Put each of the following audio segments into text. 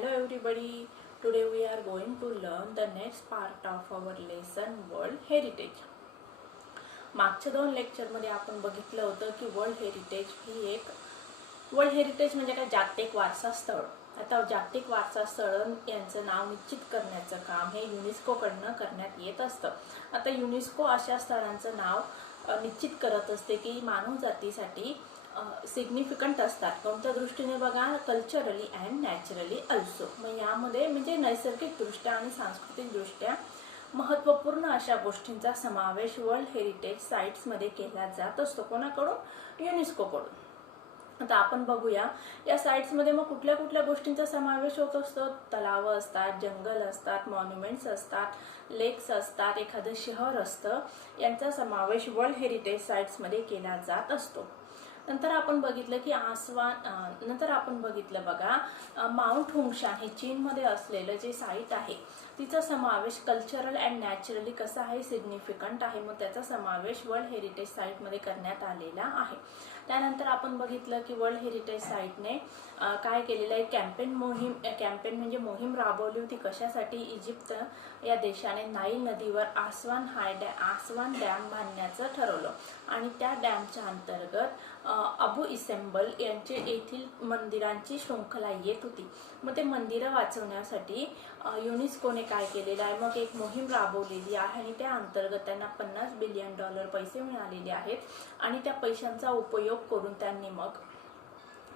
Hello everybody, today we are going to learn the next part of our lesson World Heritage. मागच्या दोन लेक्चरमध्ये आपण बघितलं होतं की वर्ल्ड हेरिटेज म्हणजे काय, जागतिक वारसा स्थळ. आता जागतिक वारसा स्थळ यांचं नाव निश्चित करण्याचं काम हे युनेस्कोकडनं करण्यात येत असतं. आता युनेस्को अशा स्थळांचं नाव निश्चित करत असते की मानव जातीसाठी सिग्निफिकंट असतात. कोणत्या दृष्टीने बघा, कल्चरली अँड नॅचरली अल्सो. मग यामध्ये म्हणजे नैसर्गिकदृष्ट्या आणि सांस्कृतिकदृष्ट्या महत्त्वपूर्ण अशा गोष्टींचा समावेश वर्ल्ड हेरिटेज साइट्समध्ये केला जात असतो. कोणाकडून? युनेस्कोकडून. आता आपण बघूया या साइट्समध्ये मग कुठल्या कुठल्या गोष्टींचा समावेश होत असतो. तलाव असतात, जंगल असतात, मॉन्युमेंट्स असतात, लेक्स असतात, एखादं शहर असतं. यांचा समावेश वर्ल्ड हेरिटेज साइट्समध्ये केला जात असतो. नंतर आपण बघितलं बघा, माउंट हुंगशान हे चीनमध्ये असलेलं जे साईट आहे तिचा समावेश कल्चरल अँड नॅचरली कसा आहे, सिग्निफिकंट आहे. मग त्याचा समावेश वर्ल्ड हेरिटेज साईटमध्ये करण्यात आलेला आहे. त्यानंतर आपण बघितलं की वर्ल्ड हेरिटेज साईटने काय केलेलं आहे, कॅम्पेन म्हणजे मोहीम राबवली होती. कशासाठी? इजिप्त या देशाने नाईल नदीवर आसवान डॅम बांधण्याचं ठरवलं आणि त्या डॅमच्या अंतर्गत अबू इसेंबल यांचे येथील मंदिरांची शृंखला येत होती. मग ते मंदिरं वाचवण्यासाठी युनेस्कोने काय केलेलं आहे, मग एक मोहीम राबवलेली आहे आणि त्या अंतर्गत त्यांना $50 बिलियन पैसे मिळालेले आहेत आणि त्या पैशांचा उपयोग करून त्यांनी मग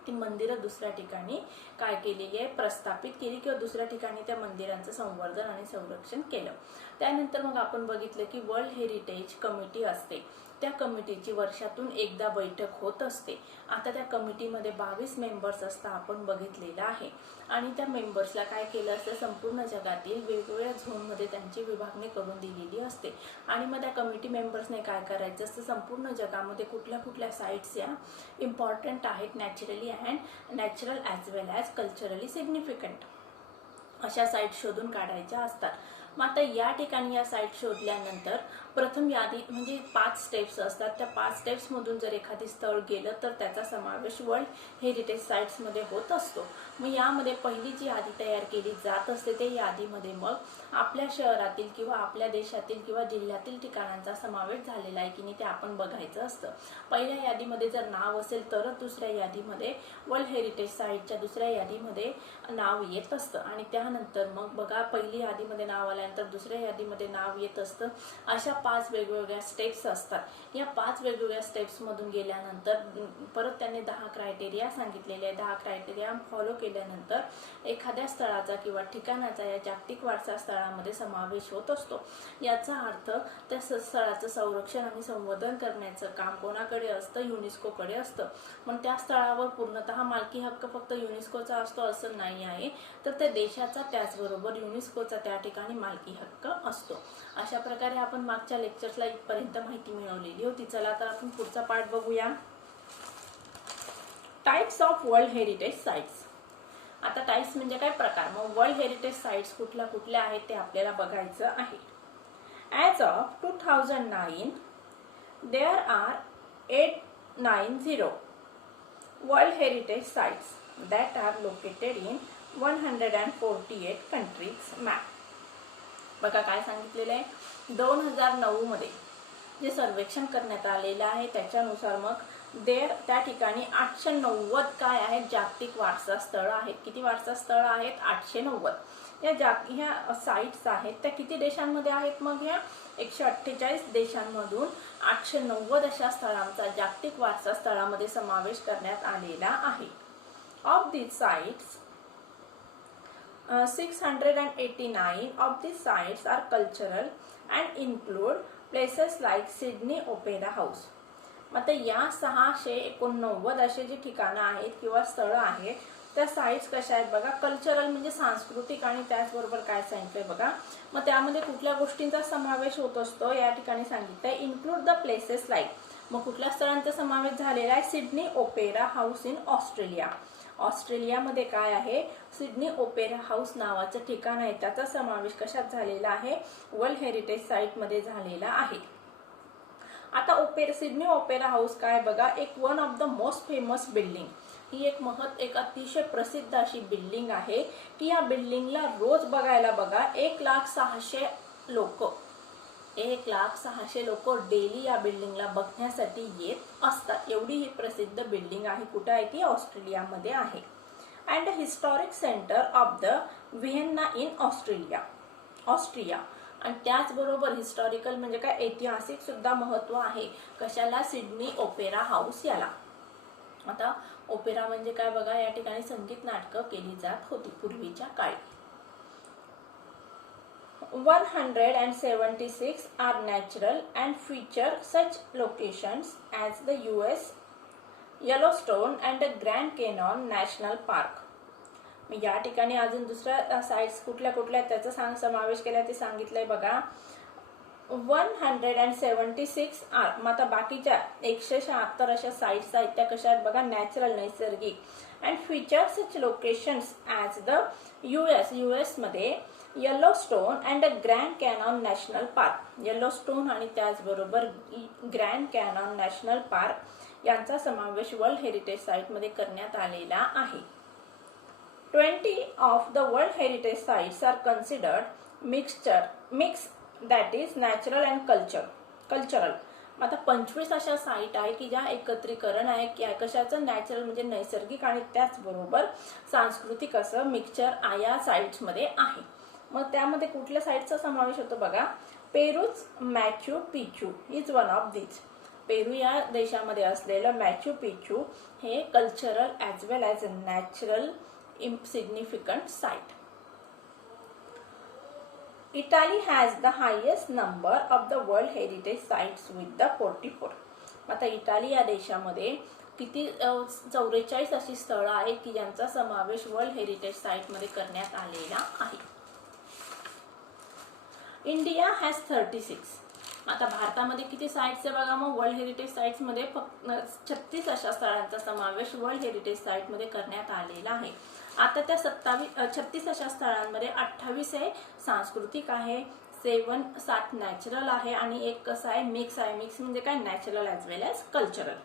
ती मंदिरं दुसऱ्या ठिकाणी काय केलेली आहे, प्रस्थापित केली किंवा दुसऱ्या ठिकाणी त्या मंदिरांचं संवर्धन आणि संरक्षण केलं. त्यानंतर मग आपण बघितलं की वर्ल्ड हेरिटेज कमिटी असते. त्या कमिटीची वर्षातून एकदा बैठक होत असते. आता त्या कमिटीमध्ये 22 मेंबर्स असतात आपण बघितलेलं आहे आणि त्या मेंबर्सला काय केलं असतं, संपूर्ण जगातील वेगवेगळ्या झोनमध्ये त्यांची विभागणी करून दिलेली असते आणि मग त्या कमिटी मेंबर्सने काय करायचं असतं, संपूर्ण जगामध्ये कुठल्या कुठल्या साईट्स या इम्पॉर्टंट आहेत, natural as well as culturally significant अशा साईट शोधून काढायच्या असतात. मग आता या ठिकाणी या साईट शोधल्यानंतर प्रथम यादी म्हणजे 5 स्टेप्स असतात. त्या 5 स्टेप्समधून जर एखादी स्थळ गेलं तर त्याचा समावेश वर्ल्ड हेरिटेज साइट्समध्ये होत असतो. मग यामध्ये पहिली जी यादी तयार केली जात असते त्या यादीमध्ये मग आपल्या शहरातील किंवा आपल्या देशातील किंवा जिल्ह्यातील ठिकाणांचा समावेश झालेला आहे की नाही ते आपण बघायचं असतं. पहिल्या यादीमध्ये जर नाव असेल तरच दुसऱ्या यादीमध्ये वर्ल्ड हेरिटेज साइटच्या दुसऱ्या यादीमध्ये नाव येत असतं आणि त्यानंतर मग बघा, पहिली यादीमध्ये नाव आल्यानंतर दुसऱ्या यादीमध्ये नाव येत असतं. अशा 5 वेगवेगळ्या स्टेप्स असतात. या 5 वेगवेगळ्या स्टेप्स मधून गेल्यानंतर परत त्यांनी 10 क्रायटेरिया सांगितलेले आहे. 10 क्रायटेरिया फॉलो केल्यानंतर एखाद्या स्थळाचा किंवा ठिकाणाचा या जागतिक वारसा स्थळामध्ये समावेश होत असतो. याचा अर्थ त्या स्थळाचं संरक्षण आणि संवर्धन करण्याचं काम कोणाकडे असतं, युनेस्कोकडे असतं. मग त्या स्थळावर पूर्णतः मालकी हक्क फक्त युनेस्कोचा असतो असं नाही आहे, तर त्या देशाचा त्याचबरोबर युनेस्कोचा त्या ठिकाणी मालकी हक्क असतो. अशा प्रकारे आपण मागच्या लेक्चर्सला इथपर्यंत माहिती मिळवलेली होती. चला तर आपण पुढचा पार्ट बघूया, types of world heritage sites. आता टाइप्स म्हणजे काय, प्रकार. मग वर्ल्ड हेरिटेज साइट्स कुठल्या कुठल्या आहेत ते आपल्याला बघायचं आहे. As of 2009 there are 890 world heritage sites that are located in 148 countries map. बघा काय सांगितलेलं आहे, 2009 मध्ये जे सर्वेक्षण करण्यात आलेलं आहे त्याच्यानुसार मग त्या ठिकाणी 890 काय आहेत, जागतिक वारसा स्थळ आहेत. किती वारसा स्थळ आहेत? 890. ह्या साइट्स आहेत त्या किती देशांमध्ये आहेत, मग ह्या 148 देशांमधून 890 अशा स्थळांचा जागतिक वारसा स्थळामध्ये समावेश करण्यात आलेला आहे. Of these sites, 689 of these sites are cultural and include places like Sydney Opera House. मग या 689 असे जे ठिकाणं आहेत किंवा स्थळं आहेत त्या साइट्स कशा आहेत बघा, कल्चरल म्हणजे सांस्कृतिक आणि त्याचबरोबर काय सांगितलंय बघा, मग त्यामध्ये कुठल्या गोष्टींचा समावेश होत असतो या ठिकाणी सांगितलंय, इन्क्लूड द प्लेसेस लाईक. मग कुठल्या स्थळांचा समावेश झालेला आहे, Sydney opera house in Australia. ऑस्ट्रेलियामध्ये काय आहे, सिडनी ओपेरा हाऊस नावाचं ठिकाण आहे. त्याचा समावेश कशात झालेला आहे, वर्ल्ड हेरिटेज साइट मध्ये झालेला आहे. आता सिडनी ओपेरा हाऊस काय बघा, एक one of the most famous building. ही एक अतिशय प्रसिद्ध अशी बिल्डिंग आहे की या बिल्डिंगला रोज बघायला बघा 1,06,000 लोक 1,06,000 लोक डेली या बिल्डिंगला बघण्यासाठी येत असतात. एवढी ही प्रसिद्ध बिल्डिंग आहे. कुठे आहे ती? ऑस्ट्रेलियामध्ये आहे. And historic centre of the Vienna in Austria. आणि त्याचबरोबर हिस्टॉरिकल म्हणजे काय, ऐतिहासिक सुद्धा महत्व आहे. कशाला? सिडनी ओपेरा हाऊस याला. आता ओपेरा म्हणजे काय बघा, या ठिकाणी संगीत नाटकं केली जात होती पूर्वीच्या काळी. 176 are natural and feature such locations as the US Yellowstone and Grand Canyon National Park. या ठिकाणी अजून दुसऱ्या साइट्स कुठल्या कुठल्या त्याचा समावेश केला ते सांगितलंय बघा. 176 आर. मग आता बाकीच्या 176 अशा साइट्स आहेत त्या कशा आहेत बघा, नॅचरल नैसर्गिक. And feature such locations as the US मध्ये Yellowstone and grand Canon national park. Yellowstone आणि त्याचबरोबर ग्रँड कॅनॉन नॅशनल पार्क यांचा समावेश वर्ल्ड हेरिटेज साइट मध्ये करण्यात आलेला आहे. 20 of the World Heritage Sites are considered mix that is natural and cultural. आता 25 अशा साईट आहे की ज्या एकत्रीकरण आहे की कशाचं, नॅचरल म्हणजे नैसर्गिक आणि त्याचबरोबर सांस्कृतिक असं मिक्सचर या साइट्स मध्ये आहे. मग त्यामध्ये कुठल्या साइटचा समावेश होतो बघा, पेरूच Machu Picchu is one of these. Peru या देशामध्ये असलेलं मॅच्यू पिच्चू हे cultural as well as natural significant site. Italy has the highest number of the World Heritage Sites with the 44. आता इटाली या देशामध्ये किती 44 अशी स्थळं आहेत की ज्यांचा समावेश वर्ल्ड हेरिटेज साइट मध्ये करण्यात आलेला आहे. India has 36. आता भारतामध्ये किती साइट्स आहे बघा, मग वर्ल्ड हेरिटेज साइट्स मध्ये फक्त 36 अशा स्थळांचा समावेश वर्ल्ड हेरिटेज साइट मध्ये करण्यात आलेला आहे. आता त्या 36 अशा स्थळांमध्ये 28 हे सांस्कृतिक आहे, 7 नॅचरल आहे आणि एक कसं आहे, मिक्स आहे. मिक्स म्हणजे काय, natural as well as cultural.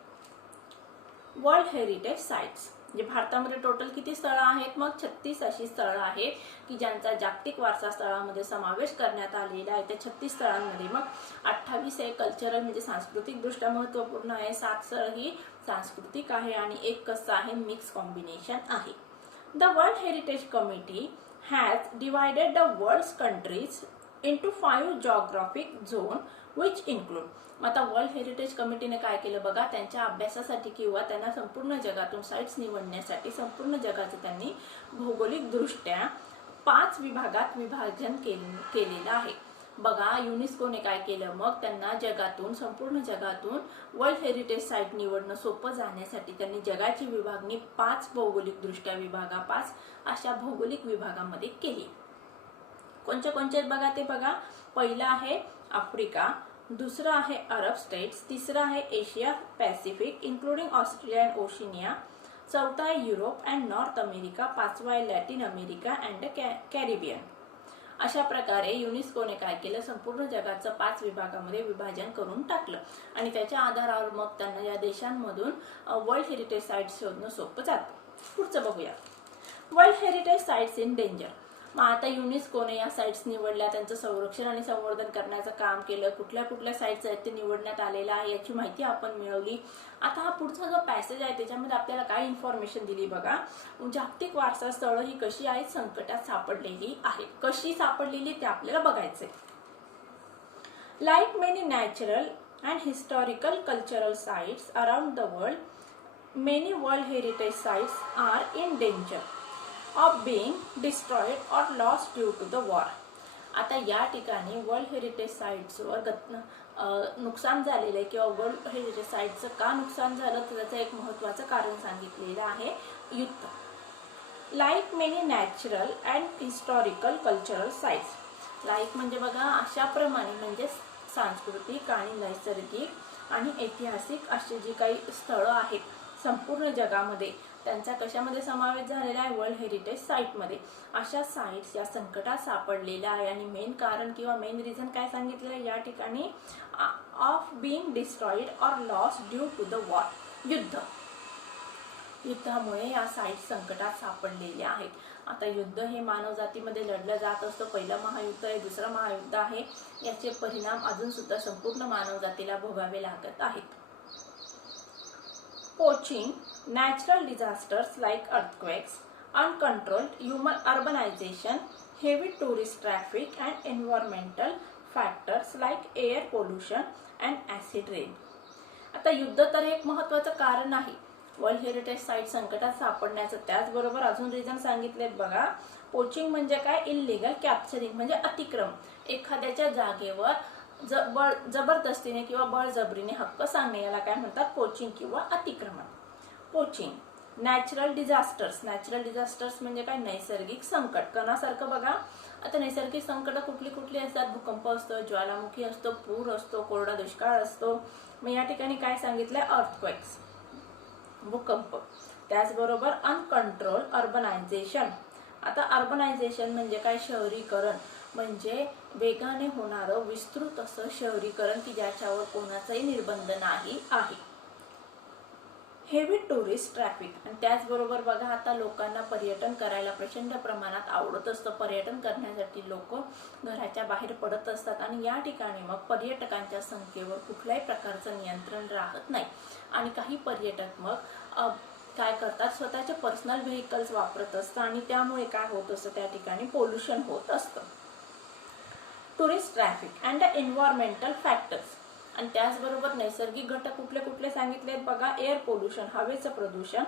World heritage sites म्हणजे भारतामध्ये टोटल किती स्थळं आहेत, मग 36 अशी स्थळं आहेत की ज्यांचा जागतिक वारसा स्थळामध्ये समावेश करण्यात आलेला आहे. त्या 36 स्थळांमध्ये मग 28 हे कल्चरल म्हणजे सांस्कृतिक दृष्ट्या महत्वपूर्ण आहे, 7 स्थळ ही सांस्कृतिक आहे आणि एक कसं आहे, मिक्स कॉम्बिनेशन आहे. The World Heritage Committee has divided the world's countries into 5 geographic zones which include. आता वर्ल्ड हेरिटेज कमिटीने काय केलं बघा, त्यांच्या अभ्यासासाठी किंवा त्यांना संपूर्ण जगातून साइट्स निवडण्यासाठी संपूर्ण जगाचं त्यांनी भौगोलिक दृष्ट्या 5 विभागात विभाजन केलेलं आहे. बघा युनेस्कोने काय केलं, मग त्यांना जगातून संपूर्ण जगातून वर्ल्ड हेरिटेज साइट निवडणं सोपं जाण्यासाठी त्यांनी जगाची विभागणी 5 भौगोलिक दृष्ट्या 5 अशा भौगोलिक विभागामध्ये केली. कोणत्या कोणत्या बघा ते बघा. पहिला आहे आफ्रिका, दुसरा आहे अरब स्टेट्स, तिसरा आहे Asia Pacific including Australia and Oceania, चौथा आहे युरोप अँड नॉर्थ अमेरिका, पाचवा आहे लॅटिन अमेरिका अँड कॅरिबियन. अशा प्रकारे युनेस्कोने काय केलं, संपूर्ण जगाचं 5 विभागामध्ये विभाजन करून टाकलं आणि त्याच्या आधारावर मग त्यांना या देशांमधून वर्ल्ड हेरिटेज साइट्स शोधणं सोपं जातं. पुढचं बघूया, world heritage sites in danger. मग आता युनेस्कोने या साइट्स निवडल्या, त्यांचं संरक्षण आणि संवर्धन करण्याचं काम केलं. कुठल्या कुठल्या साइट्स आहेत ते निवडण्यात आलेल्या आहे याची माहिती आपण मिळवली. आता हा पुढचा जो पॅसेज आहे त्याच्यामध्ये आपल्याला काय इन्फॉर्मेशन दिली बघा. जागतिक वारसा स्थळं ही कशी आहेत, संकटात सापडलेली आहेत. कशी सापडलेली ते आपल्याला बघायचंय. Like many natural and historical cultural sites around the world, many world heritage sites are in danger of being destroyed or lost due to the war. आता या ठिकाणी वर्ल्ड हेरिटेज साइट्सवर नुकसान झालेलं आहे किंवा वर्ल्ड हेरिटेज साइट्सचं का नुकसान झालं त्याचं एक महत्त्वाचं कारण सांगितलेलं आहे, युद्ध. Like many natural and historical cultural sites. Like म्हणजे बघा अशाप्रमाणे म्हणजे सांस्कृतिक आणि नैसर्गिक आणि ऐतिहासिक अशी जी काही स्थळं आहेत संपूर्ण जगामध्ये त्यांचा कशामध्ये समावेश झालेला आहे, वर्ल्ड हेरिटेज साइटमध्ये. अशा साइट्स या संकटात सापडलेल्या आहे आणि मेन कारण किंवा मेन रिझन काय सांगितलं आहे या ठिकाणी, of being destroyed or lost due to the war, युद्ध. युद्धामुळे या साईट संकटात सापडलेल्या आहेत. आता युद्ध हे मानवजातीमध्ये लढलं जात असतं. पहिलं महायुद्ध आहे, दुसरं महायुद्ध आहे. याचे परिणाम अजून सुद्धा संपूर्ण मानवजातीला भोगावे लागत आहेत. Poaching, natural disasters like earthquakes, uncontrolled human urbanization, heavy tourist traffic and environmental factors like air pollution and acid rain. आता युद्ध तर एक महत्त्वाचं कारण आहे वर्ल्ड हेरिटेज साईट संकटात सापडण्याचं. त्याचबरोबर अजून रिझन सांगितलेत बघा. पोचिंग म्हणजे काय? इल्लीगल कॅप्चरिंग म्हणजे अतिक्रमण. एखाद्याच्या जागेवर जबरदस्तीने किंवा बळजबरीने हक्क सांगणे याला काय म्हणतात? पोचिंग किंवा अतिक्रमण. Poaching. Natural disasters. Natural disasters म्हणजे काय? नैसर्गिक संकट. कणासारखं बघा. आता नैसर्गिक संकट कुठली कुठली असतात? भूकंप असतो, ज्वालामुखी असतो, पूर असतो, कोरडा दुष्काळ असतो. मग या ठिकाणी काय सांगितलंय? अर्थक्वेक्स, भूकंप. त्याचबरोबर अनकंट्रोल अर्बनायझेशन. आता अर्बनायझेशन म्हणजे काय? शहरीकरण. म्हणजे वेगाने होणारं विस्तृत असं शहरीकरण की ज्याच्यावर कोणाचाही निर्बंध नाही आहे. Heavy tourist traffic. आणि त्याचबरोबर बघा, आता लोकांना पर्यटन करायला प्रचंड प्रमाणात आवडत असतं. पर्यटन करण्यासाठी लोक घराच्या बाहेर पडत असतात आणि या ठिकाणी मग पर्यटकांच्या संख्येवर कुठल्याही प्रकारचं नियंत्रण राहत नाही. आणि काही पर्यटक मग काय करतात? स्वतःचे पर्सनल व्हेकल्स वापरत असतात आणि त्यामुळे काय होत असतं? त्या ठिकाणी पोल्युशन होत असतं. Tourist traffic and environmental factors. आणि त्याचबरोबर नैसर्गिक घटक कुठले कुठले सांगितलेत बघा. एअर पोल्युशन, हवेचं प्रदूषण,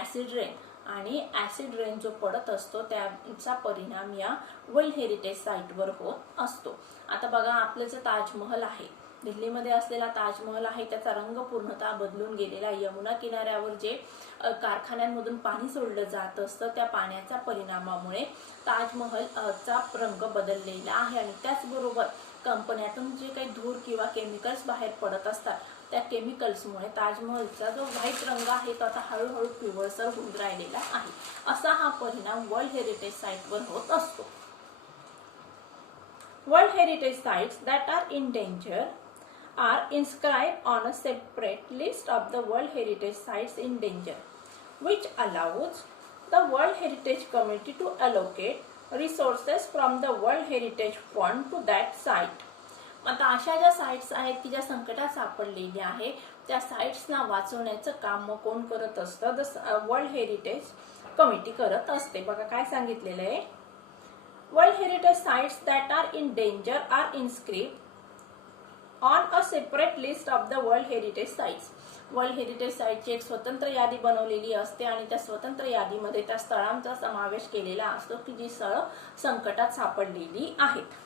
ऍसिड रेन. आणि ऍसिड रेन जो पडत असतो त्याचा परिणाम या वर्ल्ड हेरिटेज साईटवर होत असतो. आता बघा, आपलं जे ताजमहल आहे, दिल्लीमध्ये असलेला ताजमहल आहे, त्याचा रंग पूर्णतः बदलून गेलेला. यमुना किनाऱ्यावर जे कारखान्यांमधून पाणी सोडलं जात असतं त्या पाण्याच्या परिणामामुळे ताजमहलचा रंग बदललेला आहे. आणि त्याचबरोबर कंपन्यातून जे काही धूर किंवा केमिकल्स बाहेर पडत असतात त्या केमिकल्समुळे ताजमहलचा जो व्हाईट रंग आहे तो आता हळूहळू पिवळसर होऊन राहिलेला आहे. असा हा परिणाम वर्ल्ड हेरिटेज साईटवर होत असतो. World heritage sites that are in danger are inscribed on a separate list of the World Heritage Sites in danger, which allows the World Heritage Committee to allocate resources from the World Heritage Fund to that site. आता अशा ज्या sites आहेत की ज्या संकटात सापडलेल्या आहेत त्या साइट्सना वाचवण्याचं काम मग कोण करत असतं? द वर्ल्ड हेरिटेज कमिटी करत असते. बघा काय सांगितलेलं आहे. World Heritage sites that are in danger are inscribed on a separate list of the World Heritage sites. World heritage साईटची एक स्वतंत्र यादी बनवलेली असते आणि त्या स्वतंत्र यादीमध्ये त्या स्थळांचा समावेश केलेला असतो की जी स्थळं संकटात सापडलेली आहेत.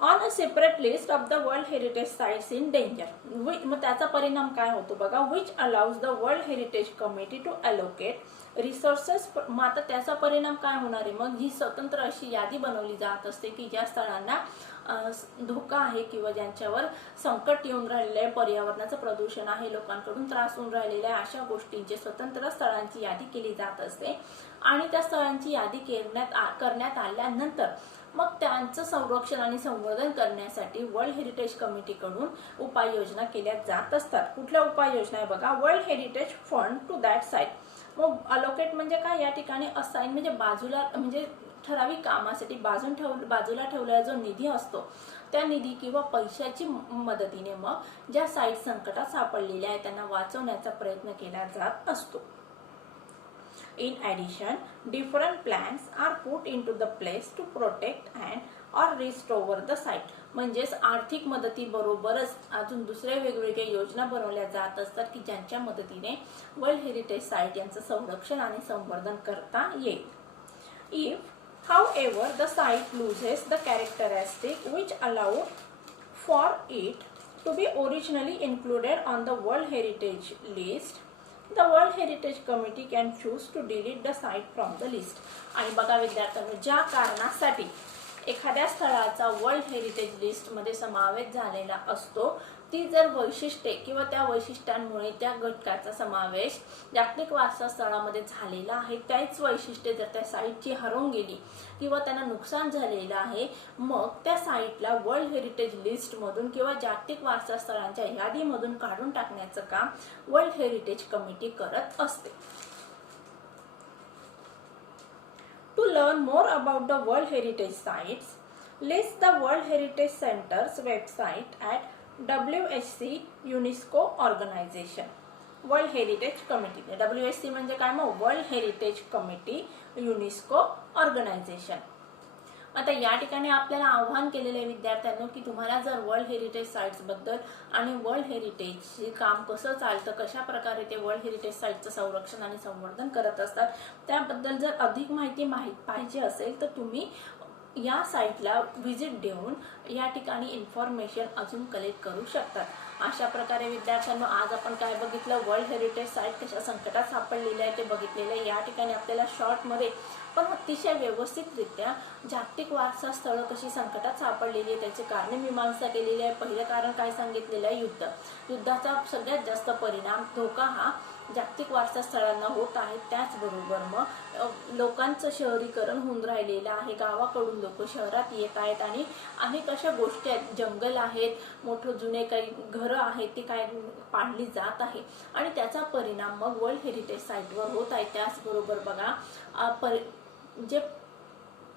On a separate list of the world heritage sites in danger. मग त्याचा परिणाम काय होतो बघा. Which allows the world heritage committee to allocate resources. मग आता त्याचा परिणाम काय होणार आहे? मग ही स्वतंत्र अशी यादी बनवली जात असते की ज्या स्थळांना धोका आहे किंवा ज्यांच्यावर संकट येऊन राहिलेलं आहे, पर्यावरणाचं प्रदूषण आहे, लोकांकडून त्रास होऊन राहिलेला आहे, अशा गोष्टींची स्वतंत्र स्थळांची यादी केली जात असते. आणि त्या स्थळांची यादी करण्यात आल्यानंतर मग त्यांचं संरक्षण आणि संवर्धन करण्यासाठी वर्ल्ड हेरिटेज कमिटीकडून उपाययोजना केल्या जात असतात. कुठल्या उपाययोजना आहे बघा. World heritage fund to that site. मग अलोकेट म्हणजे काय? या ठिकाणी असाइन म्हणजे बाजूला, म्हणजे ठराविक कामासाठी बाजूला ठेवलेला जो निधी असतो त्या निधी किंवा पैशाची मदतीने मग ज्या साईट संकटात सापडलेल्या आहेत त्यांना वाचवण्याचा प्रयत्न केला जात असतो. In addition, different plans are put into the place to protect and or restore the site. म्हणजेच आर्थिक मदतीबरोबरच अजून दुसऱ्या वेगवेगळ्या योजना बनवल्या जात असतात की ज्यांच्या मदतीने वर्ल्ड हेरिटेज साईट यांचं संरक्षण आणि संवर्धन करता येईल. If however the site loses the characteristic which allowed for it to be originally included on the World Heritage list, the World Heritage Committee can choose to delete the site from the list. आणि बघा विद्यार्थ्यांनो, ज्या कारणासाठी एखाद्या स्थळाचा world heritage list मध्ये समावेश झालेला असतो ती जर वैशिष्ट्ये किंवा त्या वैशिष्ट्यांमुळे त्या घटकाचा समावेश जागतिक वारसा स्थळामध्ये झालेला आहे, त्याच वैशिष्ट्ये जर त्या साईटची हरवून गेली किंवा त्यांना नुकसान झालेलं आहे, मग त्या साईटला वर्ल्ड हेरिटेज लिस्टमधून किंवा जागतिक वारसा स्थळांच्या यादीमधून काढून टाकण्याचं काम वर्ल्ड हेरिटेज कमिटी करत असते. To learn more about the World Heritage Sites, list the World Heritage Center's website at WHC UNESCO Organization. World heritage committee, WHC म्हणजे काय मग world heritage committee UNESCO organization. आता या ठिकाणी आपल्याला आव्हान केलेले विद्यार्थ्यांना की तुम्हाला जर वर्ल्ड हेरिटेज साइट्स बद्दल आणि वर्ल्ड हेरिटेजचे काम कसं चालतं, कशा प्रकारे ते वर्ल्ड हेरिटेज साइटचं संरक्षण आणि संवर्धन करत असतात, त्याबद्दल जर अधिक माहिती पाहिजे असेल तर तुम्ही या साईटला व्हिजिट देऊन या ठिकाणी इन्फॉर्मेशन अजून कलेक्ट करू शकतात. अशा प्रकारे विद्यार्थ्यांना आज आपण काय बघितलं, वर्ल्ड हेरिटेज साईट कशा संकटात सापडलेली आहे ते बघितलेलं आहे. या ठिकाणी आपल्याला शॉर्टमध्ये पण अतिशय व्यवस्थितरित्या जागतिक वारसा स्थळं कशी संकटात सापडलेली आहे त्याचे कारणे मीमांसा केलेली आहे. पहिलं कारण काय सांगितलेलं आहे, युद्धाचा सगळ्यात जास्त परिणाम धोका हा जागतिक वारसा स्थळांना होत आहे. त्याचबरोबर मग लोकांचं शहरीकरण होऊन राहिलेलं आहे, गावाकडून लोक शहरात येत आहेत आणि अनेक अशा गोष्टी आहेत, जंगल आहेत, मोठं जुने काही घरं आहेत ती काय पाडली जात आहे आणि त्याचा परिणाम मग वर्ल्ड हेरिटेज साईटवर होत आहे. त्याचबरोबर बघा जे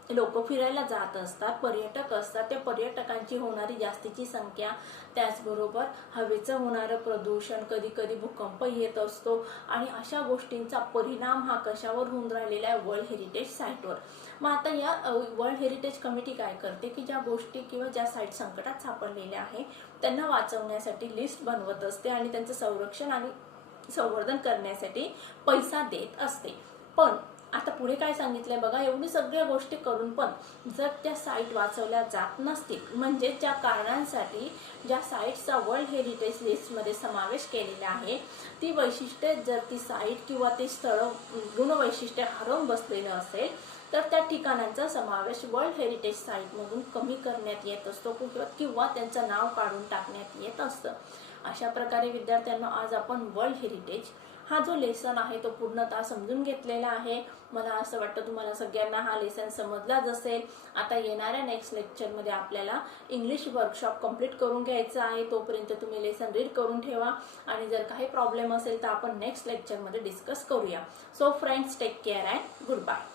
लोक फिरायला जात असतात, पर्यटक असतात, त्या पर्यटकांची होणारी जास्तीची संख्या, त्याचबरोबर हवेचं होणारं प्रदूषण, कधी कधी भूकंप येत असतो आणि अशा गोष्टींचा परिणाम हा कशावर होऊन राहिलेला आहे, वर्ल्ड हेरिटेज साईटवर. मग आता या वर्ल्ड हेरिटेज कमिटी काय करते की ज्या गोष्टी किंवा ज्या साईट संकटात सापडलेल्या आहे त्यांना वाचवण्यासाठी लिस्ट बनवत असते आणि त्यांचं संरक्षण आणि संवर्धन करण्यासाठी पैसा देत असते. पण आता पुढे काय सांगितलंय बघा, एवढी सगळ्या गोष्टी करून पण जर त्या साईट वाचवल्या जात नसतील, म्हणजे ज्या कारणांसाठी ज्या साईट्सचा वर्ल्ड हेरिटेज लिस्टमध्ये समावेश केलेला आहे ती वैशिष्ट्ये जर ती साईट किंवा ते स्थळ गुणवैशिष्ट्ये हरवून बसलेलं असेल तर त्या ठिकाणांचा समावेश वर्ल्ड हेरिटेज साईटमधून कमी करण्यात येत असतो किंवा त्यांचं नाव काढून टाकण्यात येत असतं. अशा प्रकारे विद्यार्थ्यांना आज आपण वर्ल्ड हेरिटेज हा जो लेसन आहे तो पूर्णतः समजून घेतलेला आहे. मला असं वाटतं तुम्हाला सगळ्यांना हा लेसन समजलाच असेल. आता येणाऱ्या नेक्स्ट लेक्चरमध्ये आपल्याला इंग्लिश वर्कशॉप कंप्लीट करून घ्यायचं आहे. तोपर्यंत तुम्ही लेसन रीड करून ठेवा आणि जर काही प्रॉब्लेम असेल तर आपण नेक्स्ट लेक्चरमध्ये डिस्कस करूया. So friends, take care and good bye.